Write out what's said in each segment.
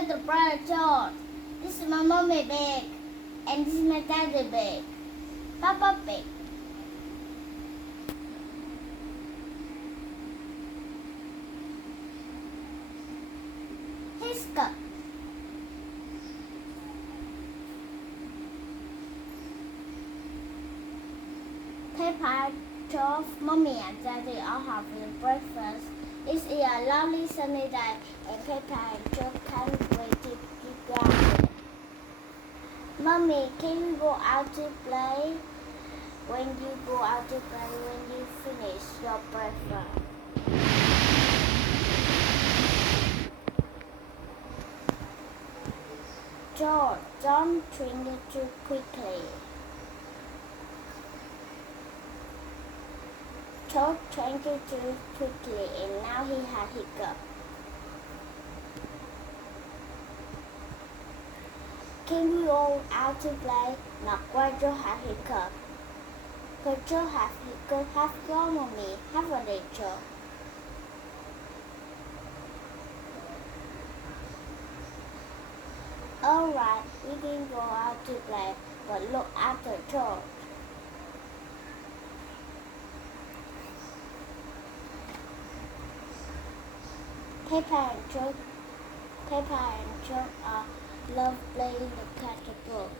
little brother George. This is my mommy bag. And this is my daddy bag. Papa bag. Hiccups. Peppa, George, Mommy and Daddy all having breakfast. It's a lovely sunny day and Peppa and George can't wait to get grounded. Mommy, can you go out to play? When you go out to play, when you finish your breakfast. George, don't drink it too quickly. George drank it too quickly and now he had hiccups. Can we go out to play? Not why George had hiccups. Because George has hiccups, have gone on me, haven't they, George? Alright, we can go out to play, but look after George. Peppa and George love playing the catapult.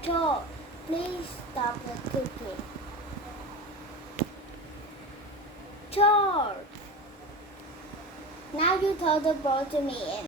George, please stop the cooking. George! Now you told the ball to me and